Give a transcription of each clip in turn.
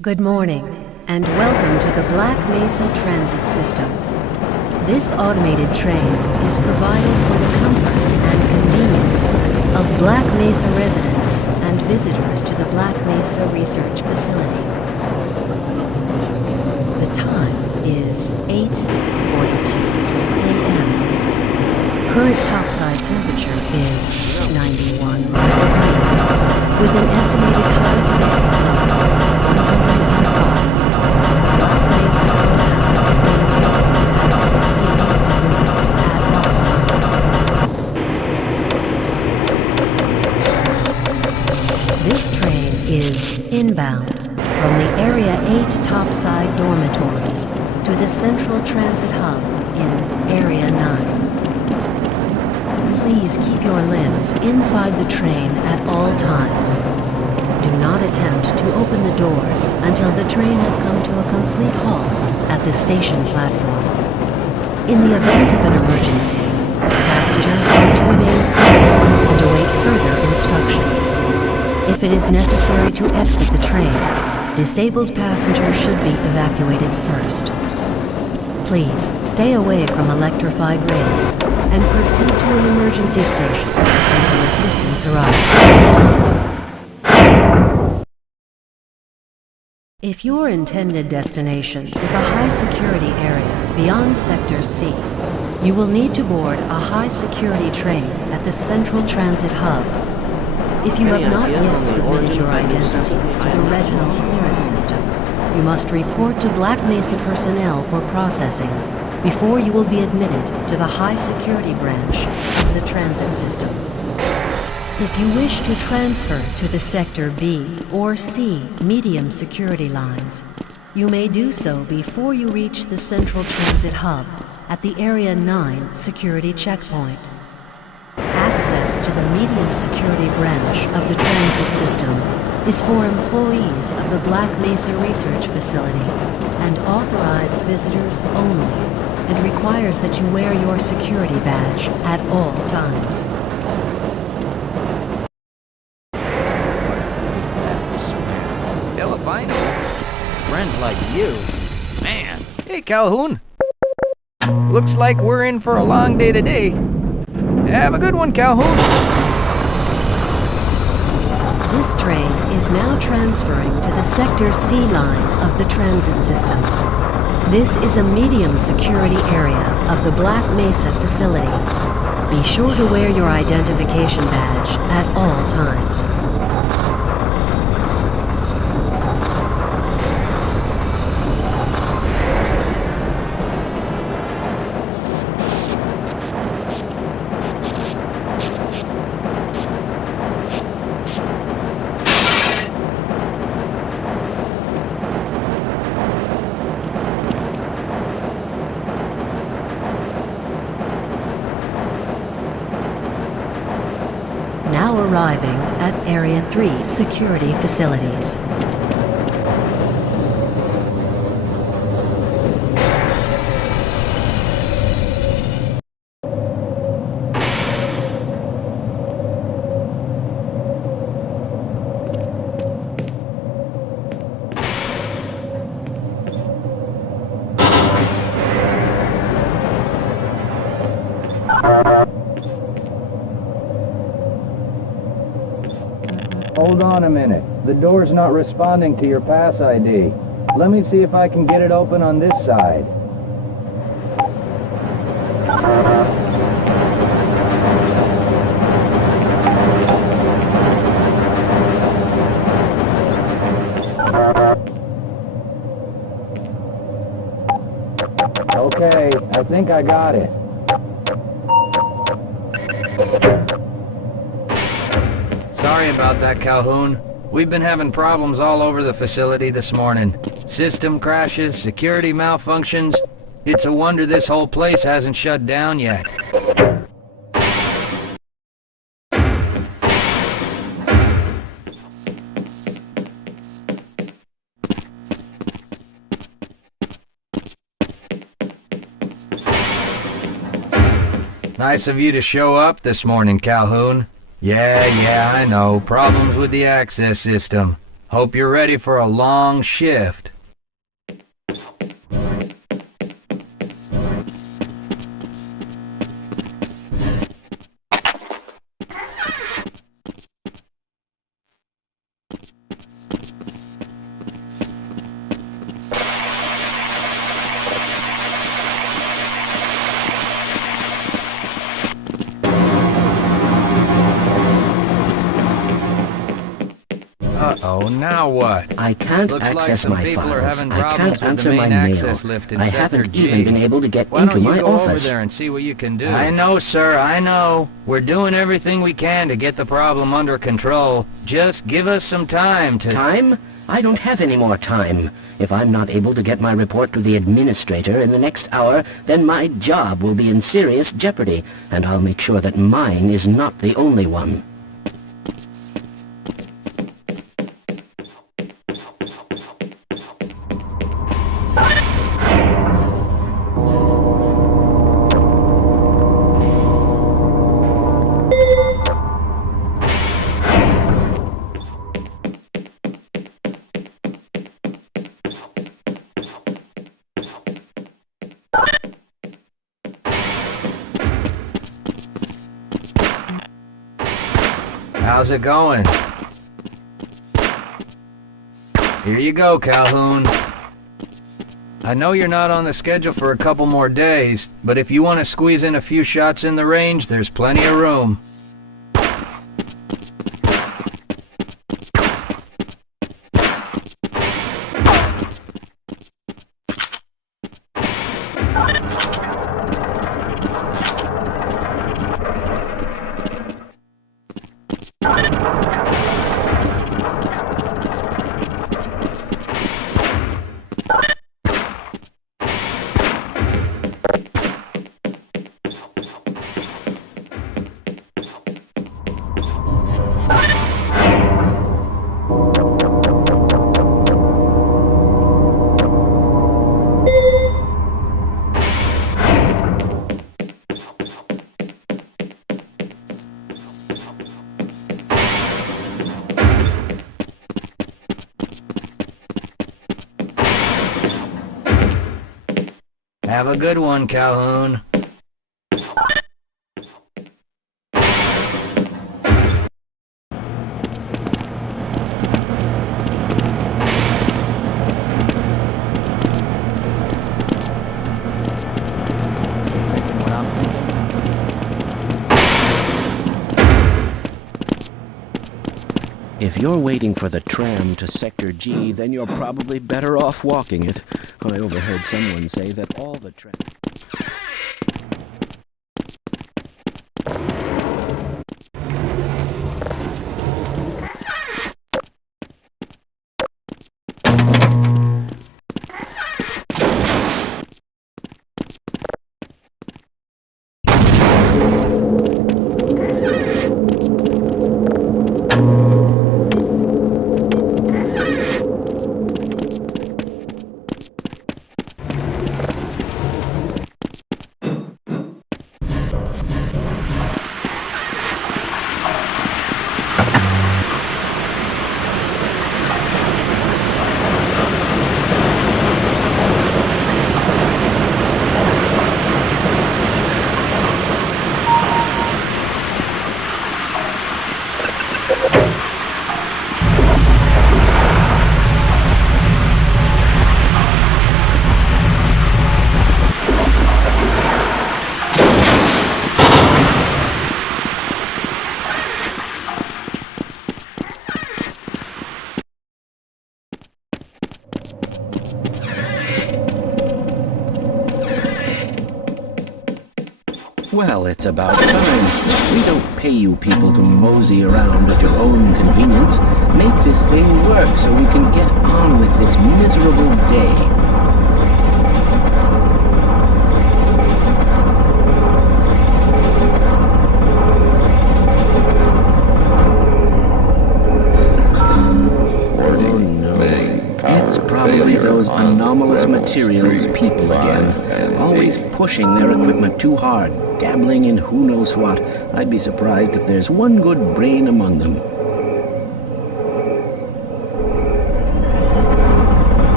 Good morning, and welcome to the Black Mesa Transit System. This automated train is provided for the comfort and convenience of Black Mesa residents and visitors to the Black Mesa Research Facility. The time is 8:42 a.m. Current topside temperature is 91 degrees, with an estimated high today of 105. Black Mesa compound is maintained at 68 degrees at all times. This train is inbound from the Area 8 topside dormitories to the Central Transit Hub in Area 9. Please keep your limbs inside the train at all times. Do not attempt to open the doors until the train has come to a complete halt at the station platform. In the event of an emergency, passengers are to remain seated and await further instruction. If it is necessary to exit the train, disabled passengers should be evacuated first. Please stay away from electrified rails and proceed to an emergency station until assistance arrives. If your intended destination is a high-security area beyond Sector C, you will need to board a high-security train at the Central Transit Hub. If you have not yet submitted your identity to the Retinal Clearance System, you must report to Black Mesa personnel for processing before you will be admitted to the high-security branch of the transit system. If you wish to transfer to the Sector B or C medium security lines, you may do so before you reach the Central Transit Hub at the Area 9 security checkpoint. Access to the medium security branch of the transit system is for employees of the Black Mesa Research Facility and authorized visitors only, and requires that you wear your security badge at all times. Albino? Friend like you? Man. Hey, Calhoun. Looks like we're in for a long day today. Have a good one, Calhoun. This train is now transferring to the Sector C line of the transit system. This is a medium security area of the Black Mesa facility. Be sure to wear your identification badge at all times. Now arriving at Area 3 security facilities. Hold on a minute. The door's not responding to your pass ID. Let me see if I can get it open on this side. Okay, I think I got it. Sorry about that, Calhoun. We've been having problems all over the facility this morning. System crashes, security malfunctions. It's a wonder this whole place hasn't shut down yet. Nice of you to show up this morning, Calhoun. Yeah, I know. Problems with the access system. Hope you're ready for a long shift. Uh-oh, now what? I can't Looks like access some my people files. are having I problems can't with the answer my main mail. access lift in I Sector haven't G. even been able to get Why into don't you my go over office. there and see what you can do? I know, sir, I know. We're doing everything we can to get the problem under control. Just give us some time to... Time? I don't have any more time. If I'm not able to get my report to the administrator in the next hour, then my job will be in serious jeopardy, and I'll make sure that mine is not the only one. How's it going? Here you go, Calhoun. I know you're not on the schedule for a couple more days, but if you want to squeeze in a few shots in the range, there's plenty of room. Have a good one, Calhoun. If you're waiting for the tram to Sector G, then you're probably better off walking it. I overheard someone say that all the trams... Well, it's about time. We don't pay you people to mosey around at your own convenience. Make this thing work so we can get on with this miserable day. It's probably those anomalous materials people again, always pushing their equipment too hard, dabbling in who knows what. I'd be surprised if there's one good brain among them.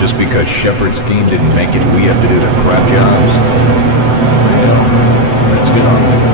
Just because Shepard's team didn't make it, we have to do the crap jobs. Well, let's get on with it.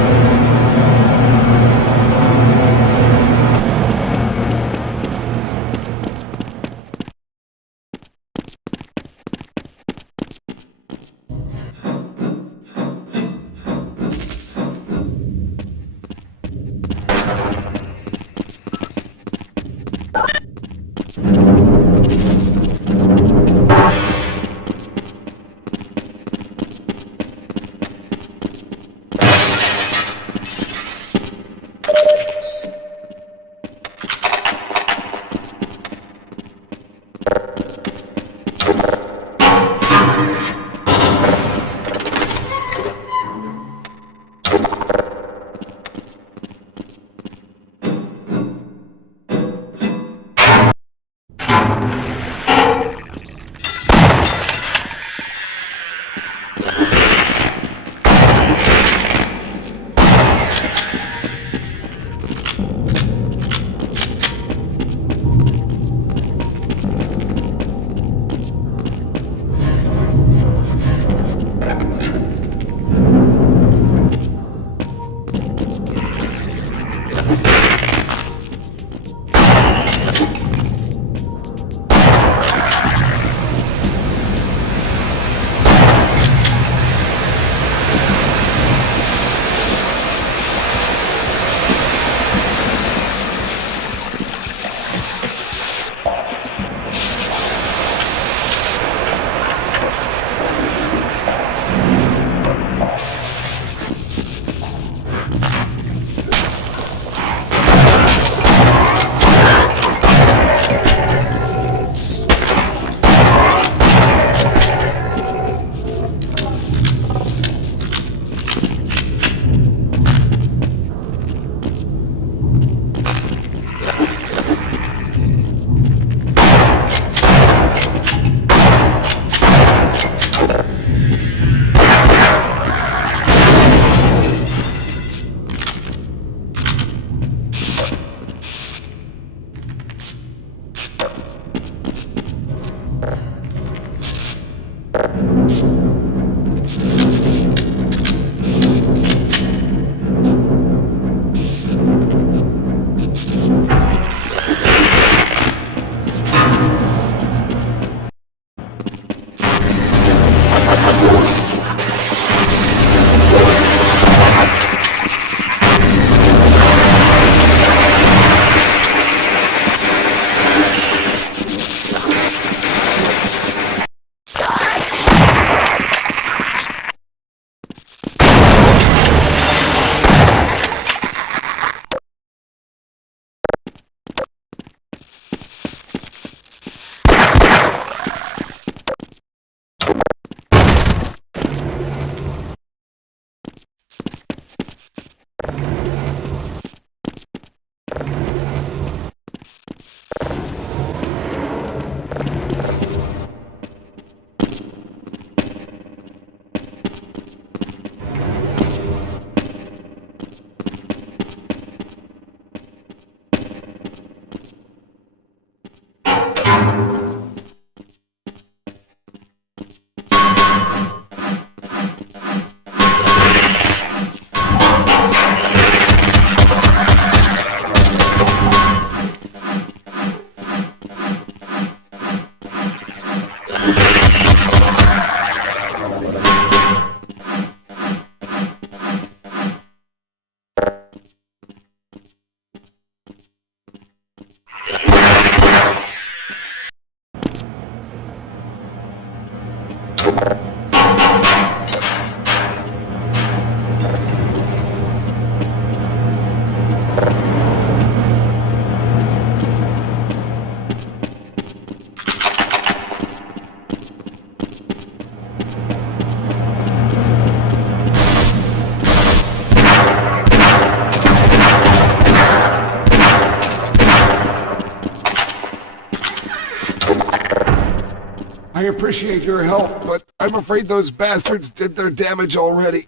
I appreciate your help, but I'm afraid those bastards did their damage already.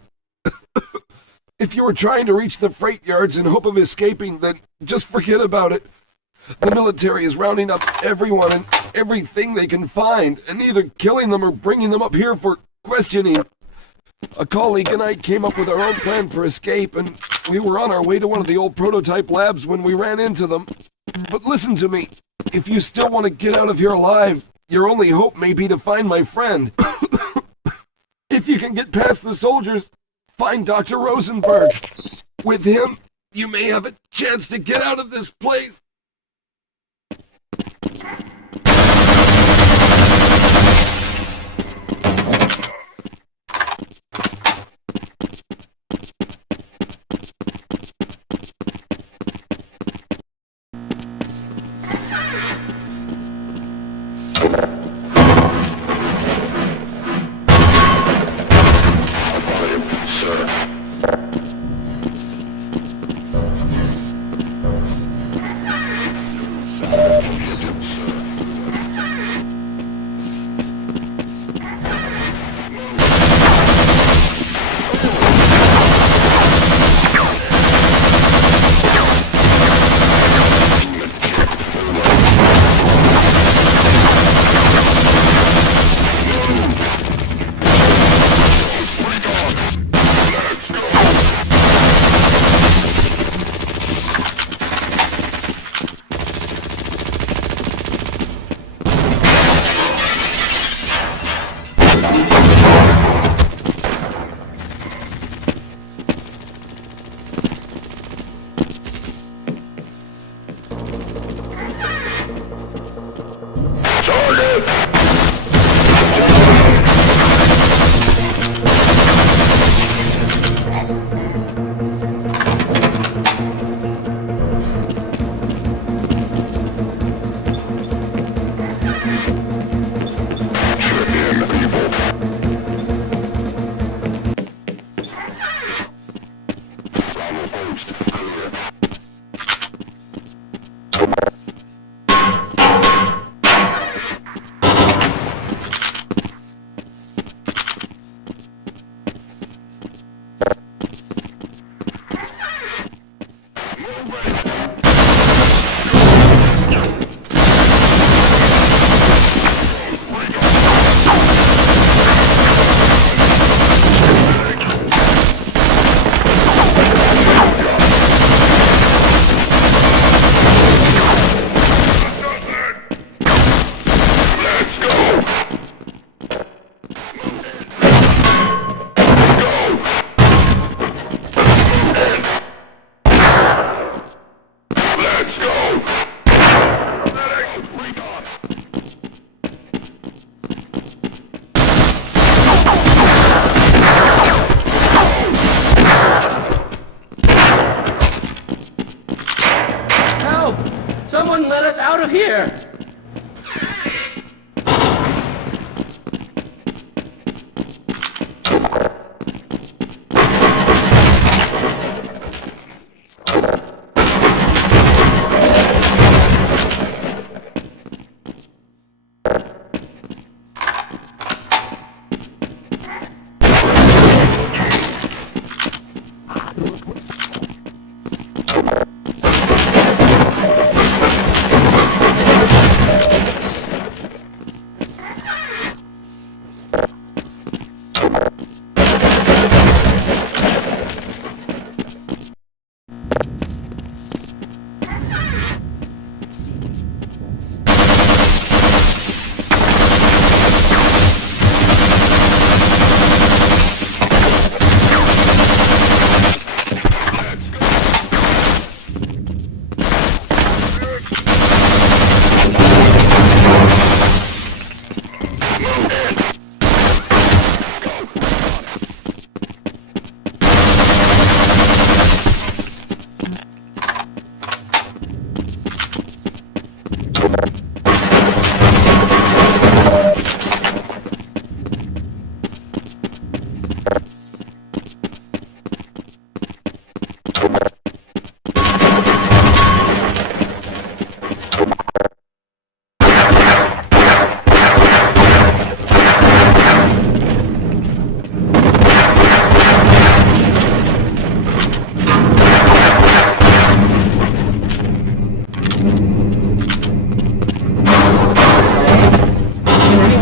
If you were trying to reach the freight yards in hope of escaping, then just forget about it. The military is rounding up everyone and everything they can find, and either killing them or bringing them up here for questioning. A colleague and I came up with our own plan for escape, and we were on our way to one of the old prototype labs when we ran into them. But listen to me. If you still want to get out of here alive, your only hope may be to find my friend. If you can get past the soldiers, find Dr. Rosenberg. With him, you may have a chance to get out of this place.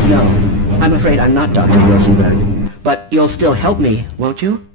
No, I'm afraid I'm not Dr. Rosenberg. But you'll still help me, won't you?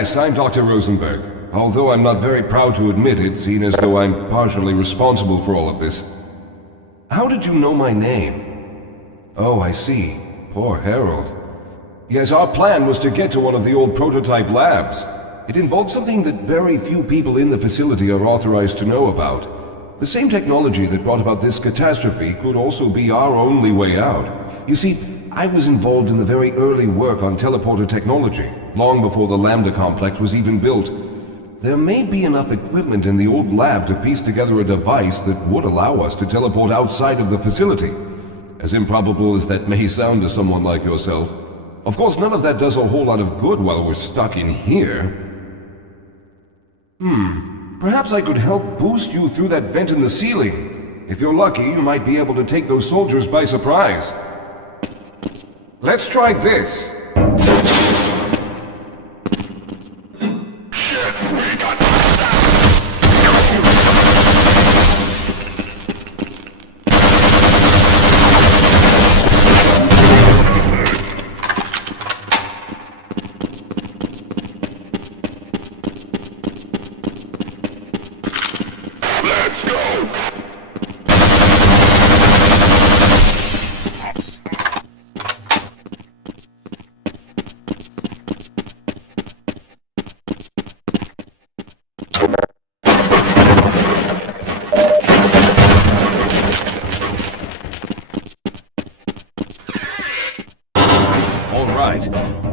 Yes, I'm Dr. Rosenberg. Although I'm not very proud to admit it, seeing as though I'm partially responsible for all of this. How did you know my name? Oh, I see. Poor Harold. Yes, our plan was to get to one of the old prototype labs. It involved something that very few people in the facility are authorized to know about. The same technology that brought about this catastrophe could also be our only way out. You see, I was involved in the very early work on teleporter technology, long before the Lambda complex was even built. There may be enough equipment in the old lab to piece together a device that would allow us to teleport outside of the facility. As improbable as that may sound to someone like yourself. Of course, none of that does a whole lot of good while we're stuck in here. Perhaps I could help boost you through that vent in the ceiling. If you're lucky, you might be able to take those soldiers by surprise. Let's try this.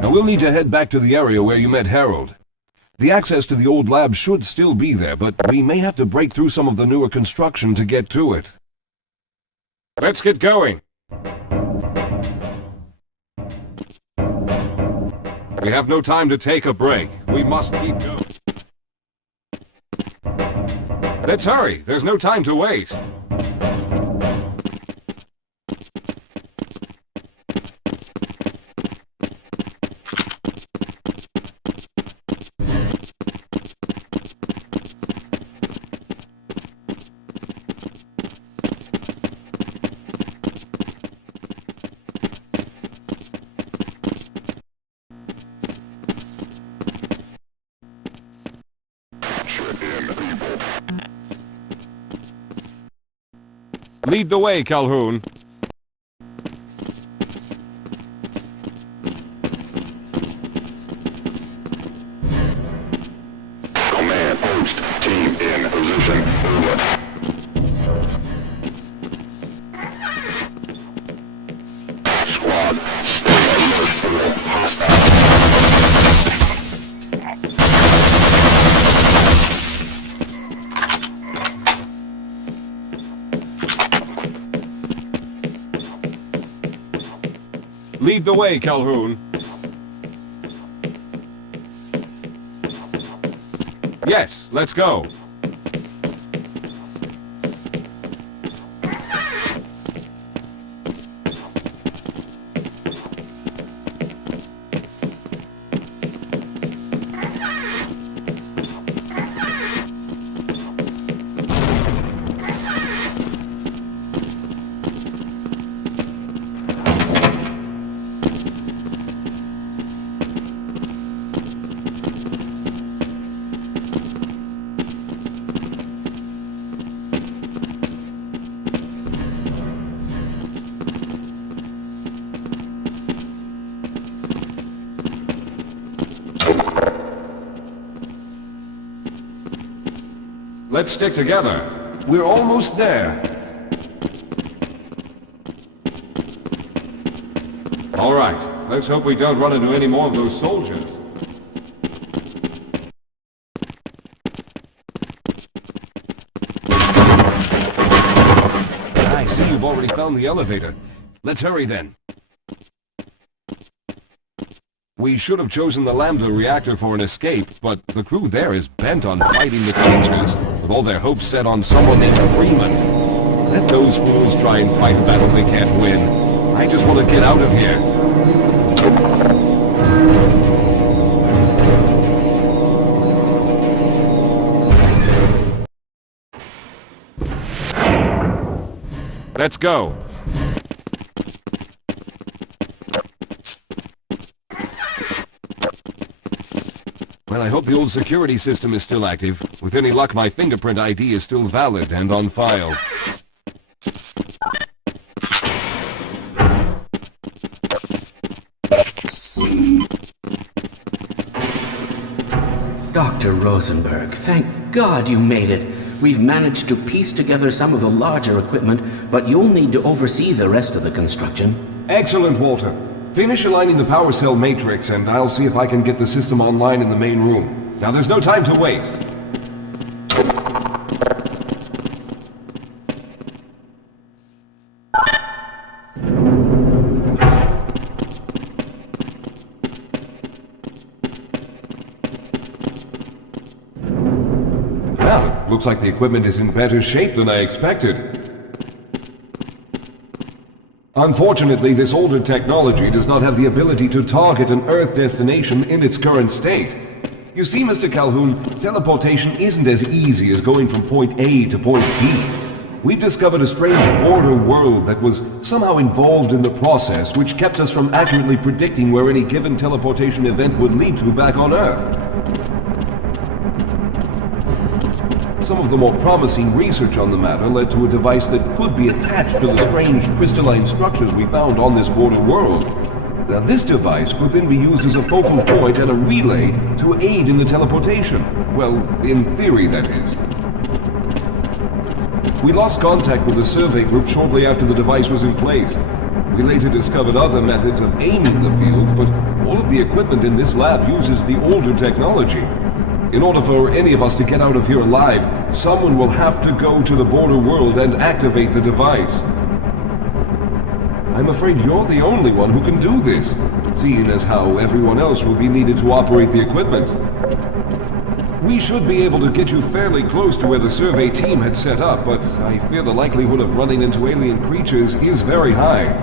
Now we'll need to head back to the area where you met Harold. The access to the old lab should still be there, but we may have to break through some of the newer construction to get to it. Let's get going. We have no time to take a break. We must keep going. Let's hurry. There's no time to waste. Lead the way, Calhoun. Command post, team in position, over. Squad, stay alert for hostile. Lead the way, Calhoun. Yes, let's go. Let's stick together. We're almost there. All right, let's hope we don't run into any more of those soldiers. I see you've already found the elevator. Let's hurry then. We should have chosen the Lambda reactor for an escape, but the crew there is bent on fighting the creatures, with all their hopes set on someone named Freeman. Let those fools try and fight a battle they can't win. I just want to get out of here. Let's go. Well, I hope the old security system is still active. With any luck, my fingerprint ID is still valid and on file. Dr. Rosenberg, thank God you made it. We've managed to piece together some of the larger equipment, but you'll need to oversee the rest of the construction. Excellent, Walter. Finish aligning the power cell matrix, and I'll see if I can get the system online in the main room. Now, there's no time to waste. Well, it looks like the equipment is in better shape than I expected. Unfortunately, this older technology does not have the ability to target an Earth destination in its current state. You see, Mr. Calhoun, teleportation isn't as easy as going from point A to point B. We've discovered a strange border world that was somehow involved in the process, which kept us from accurately predicting where any given teleportation event would lead to back on Earth. Some of the more promising research on the matter led to a device that could be attached to the strange crystalline structures we found on this border world. Now, this device could then be used as a focal point and a relay to aid in the teleportation. Well, in theory, that is. We lost contact with the survey group shortly after the device was in place. We later discovered other methods of aiming the field, but all of the equipment in this lab uses the older technology. In order for any of us to get out of here alive, someone will have to go to the border world and activate the device. I'm afraid you're the only one who can do this, seeing as how everyone else will be needed to operate the equipment. We should be able to get you fairly close to where the survey team had set up, but I fear the likelihood of running into alien creatures is very high.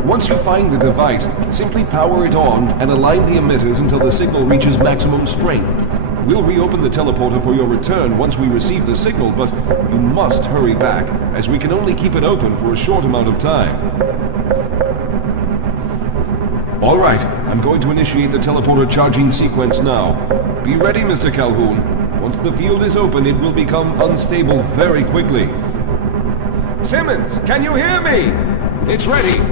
Once you find the device, simply power it on and align the emitters until the signal reaches maximum strength. We'll reopen the teleporter for your return once we receive the signal, but you must hurry back, as we can only keep it open for a short amount of time. All right, I'm going to initiate the teleporter charging sequence now. Be ready, Mr. Calhoun. Once the field is open, it will become unstable very quickly. Simmons, can you hear me? It's ready.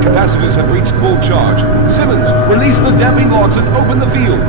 Capacitors have reached full charge. Simmons, release the damping logs and open the field.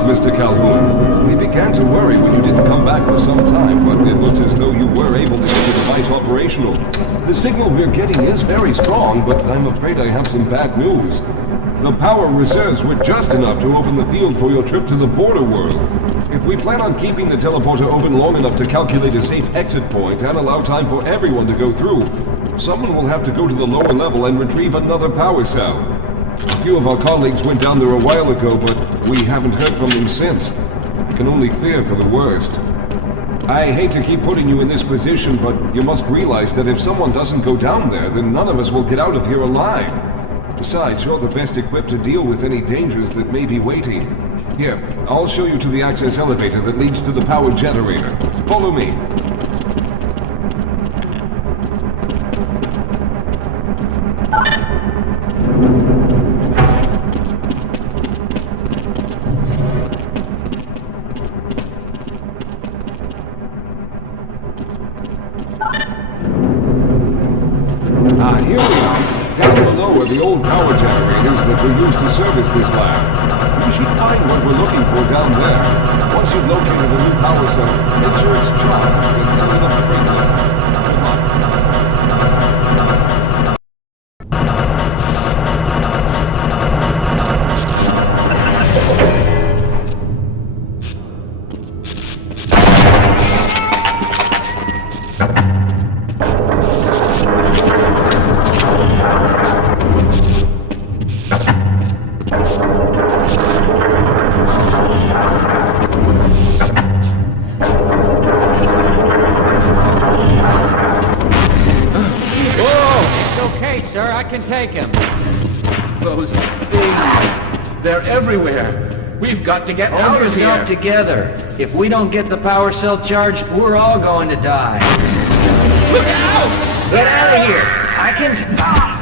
job, Mr. Calhoun. We began to worry when you didn't come back for some time, but it looks as though you were able to get the device operational. The signal we're getting is very strong, but I'm afraid I have some bad news. The power reserves were just enough to open the field for your trip to the border world. If we plan on keeping the teleporter open long enough to calculate a safe exit point and allow time for everyone to go through, someone will have to go to the lower level and retrieve another power cell. A few of our colleagues went down there a while ago, but we haven't heard from them since. I can only fear for the worst. I hate to keep putting you in this position, but you must realize that if someone doesn't go down there, then none of us will get out of here alive. Besides, you're the best equipped to deal with any dangers that may be waiting. Here, I'll show you to the access elevator that leads to the power generator. Follow me. Here we are. Down below are the old power generators that were used to service this lab. You should find what we're looking for down there. Once you've located a new power cell, make sure it's charged and set it up regularly. Good luck. Sir, I can take him. Those things, they're everywhere. We've got to get out Hold of here. yourself together. If we don't get the power cell charged, we're all going to die. Look out! Get out of here! I can...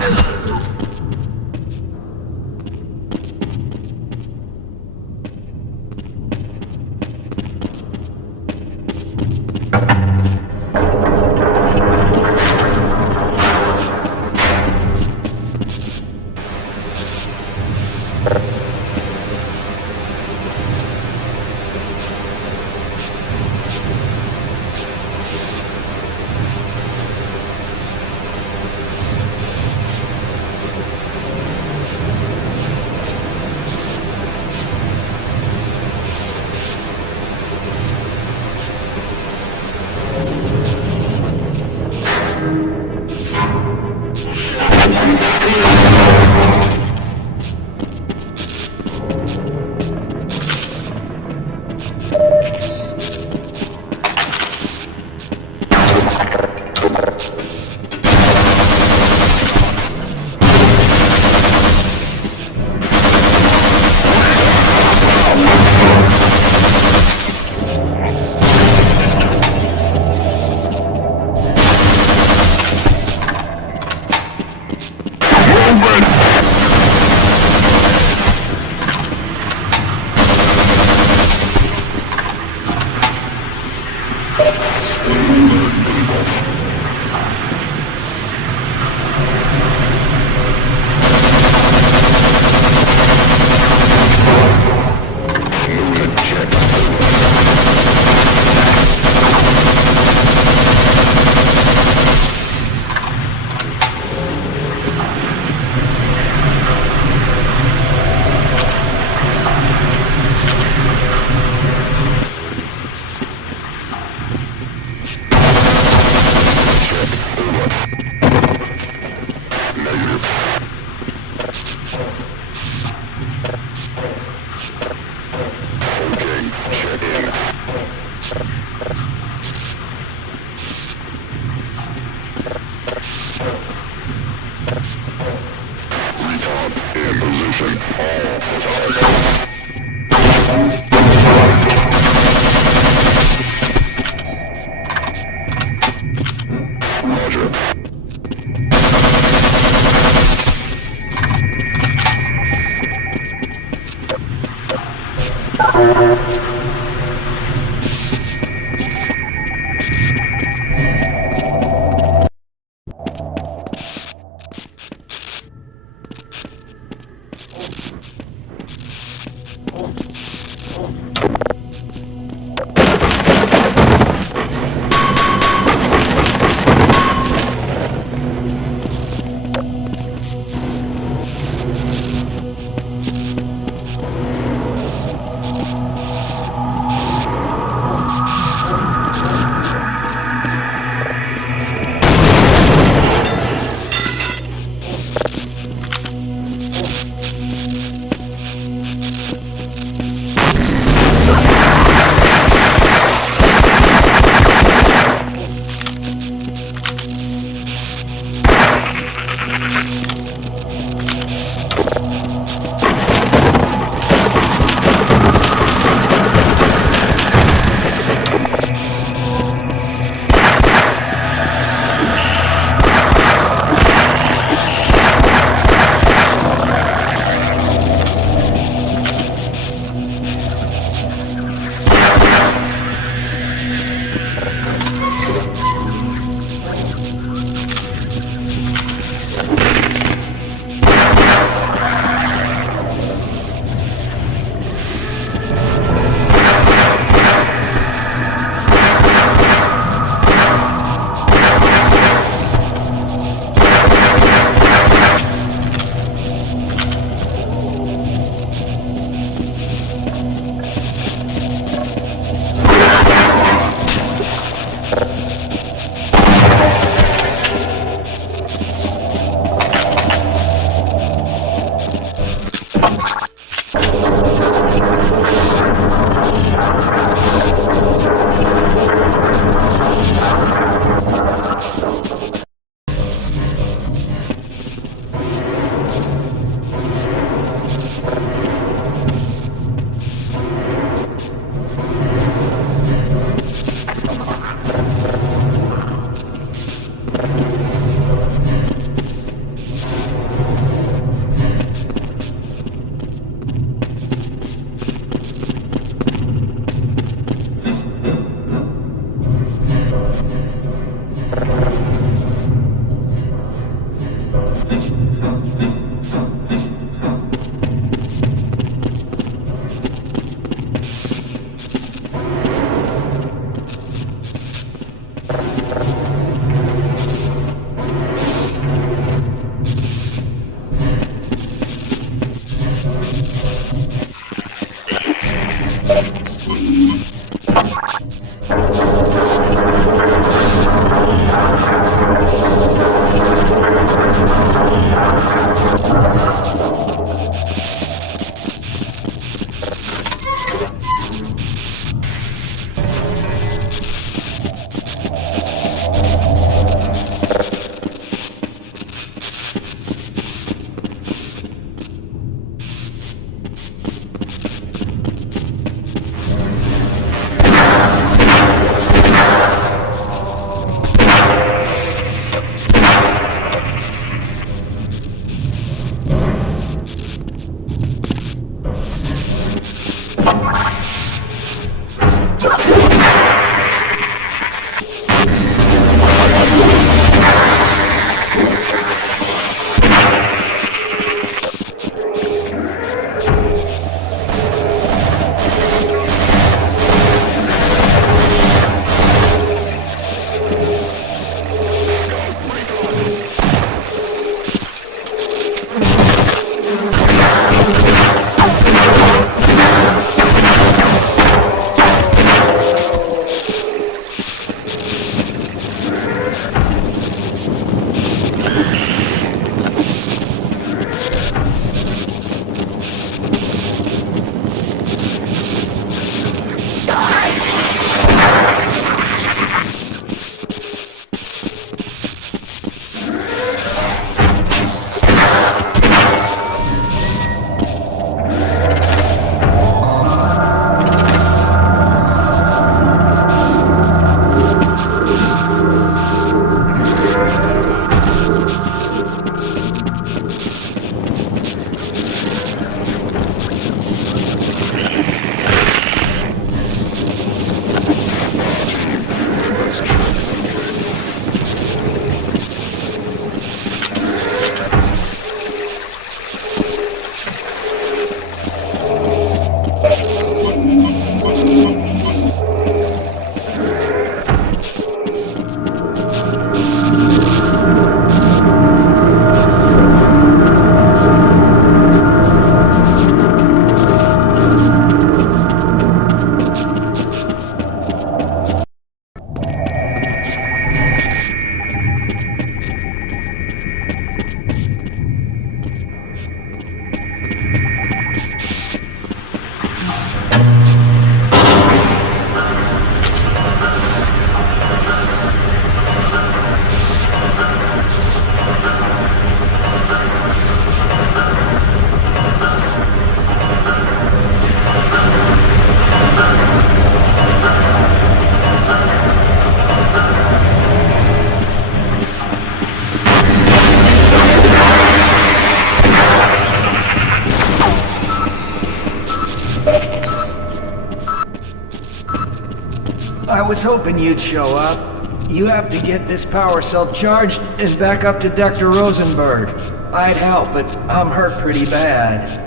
I was hoping you'd show up. You have to get this power cell charged and back up to Dr. Rosenberg. I'd help, but I'm hurt pretty bad.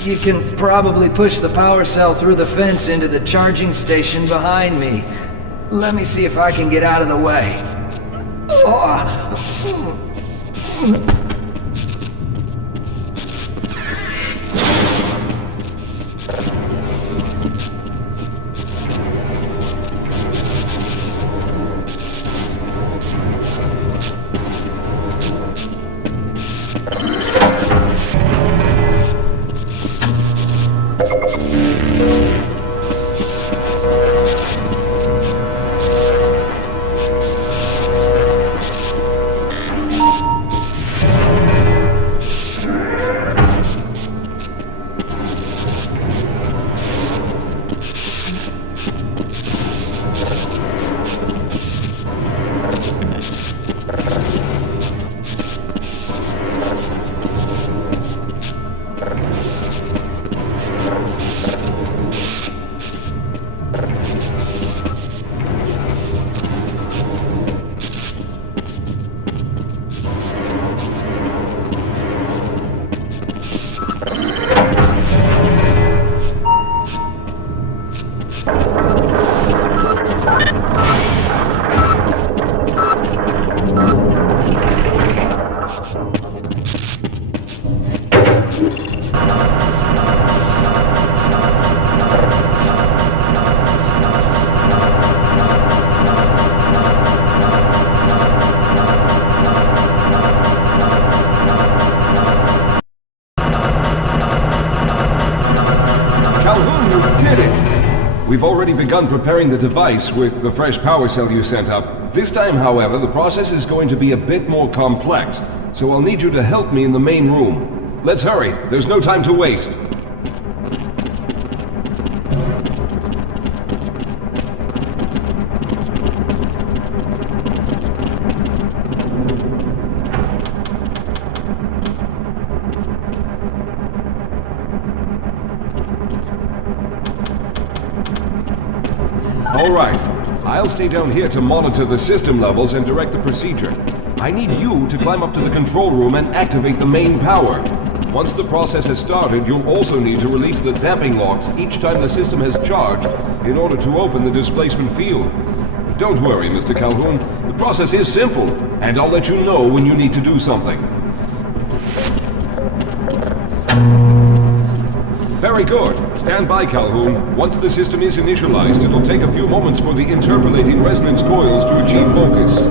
You can probably push the power cell through the fence into the charging station behind me. Let me see if I can get out of the way. We've already begun preparing the device with the fresh power cell you sent up. This time, however, the process is going to be a bit more complex, so I'll need you to help me in the main room. Let's hurry, there's no time to waste. All right. I'll stay down here to monitor the system levels and direct the procedure. I need you to climb up to the control room and activate the main power. Once the process has started, you'll also need to release the damping locks each time the system has charged in order to open the displacement field. Don't worry, Mr. Calhoun. The process is simple, and I'll let you know when you need to do something. Very good. Stand by, Calhoun. Once the system is initialized, it'll take a few moments for the interpolating resonance coils to achieve focus.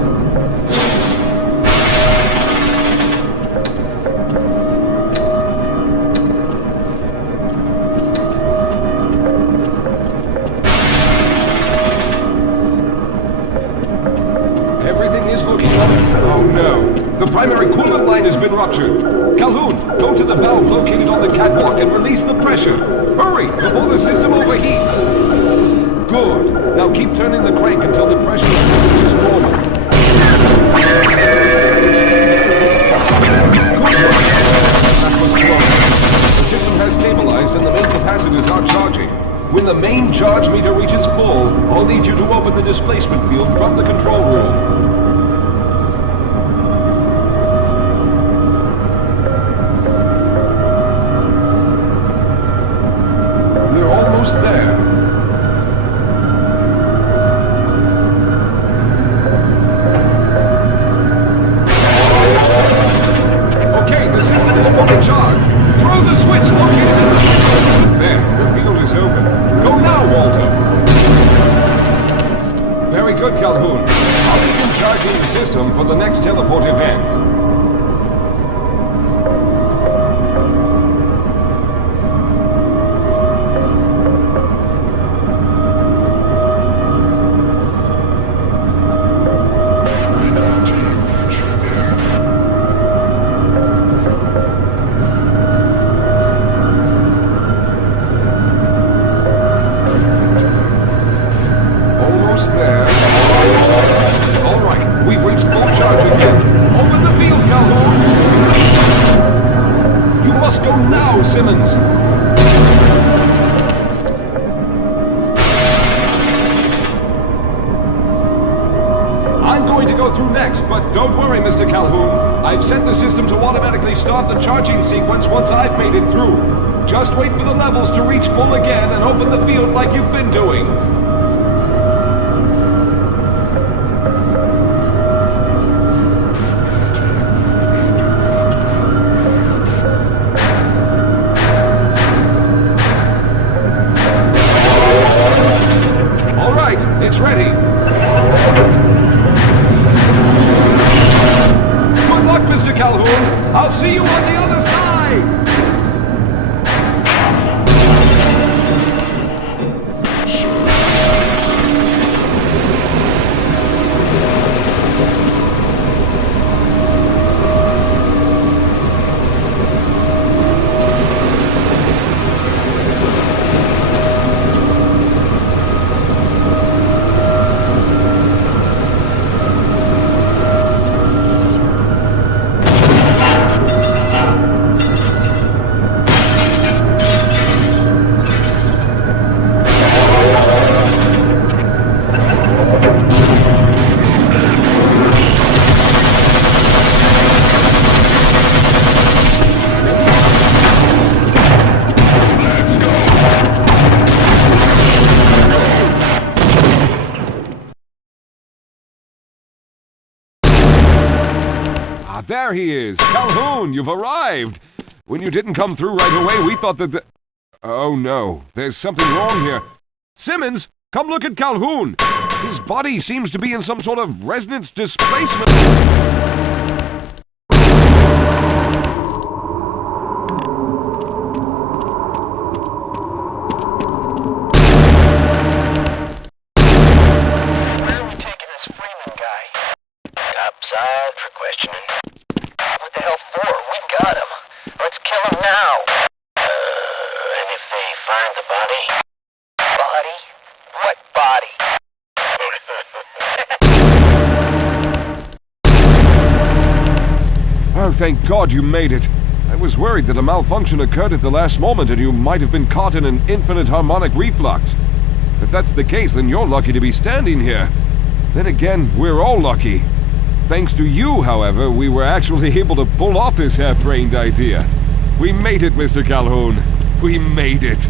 Everything is looking up. Oh no. The primary coolant line has been ruptured. Calhoun, go to the valve located on the catwalk and release the pressure. Hurry, before the system overheats. Good. Now keep turning the crank until the pressure is normal. That was close. The system has stabilized and the main capacitors are charging. When the main charge meter reaches full, I'll need you to open the displacement field from the control room. There. Okay, the system is fully charged. Throw the switch located in the... There, the field is open. Go now, Walter. Very good, Calhoun. I'll begin charging the system for the next teleport event. We've reached full charge again. Open the field, Calhoun! to go through next, but don't worry, Mr. Calhoun. I've set the system to automatically start the charging sequence once I've made it through. Just wait for the levels to reach full again and open the field like you've been doing. All right, it's ready. Good luck, Mr. Calhoun. I'll see you on the other side. There he is! Calhoun, you've arrived! When you didn't come through right away, we thought that Oh no, there's something wrong here. Simmons, come look at Calhoun! His body seems to be in some sort of resonance displacement. Oh, thank God you made it. I was worried that a malfunction occurred at the last moment and you might have been caught in an infinite harmonic reflux. If that's the case, then you're lucky to be standing here. Then again, we're all lucky. Thanks to you, however, we were actually able to pull off this harebrained idea. We made it, Mr. Calhoun. We made it.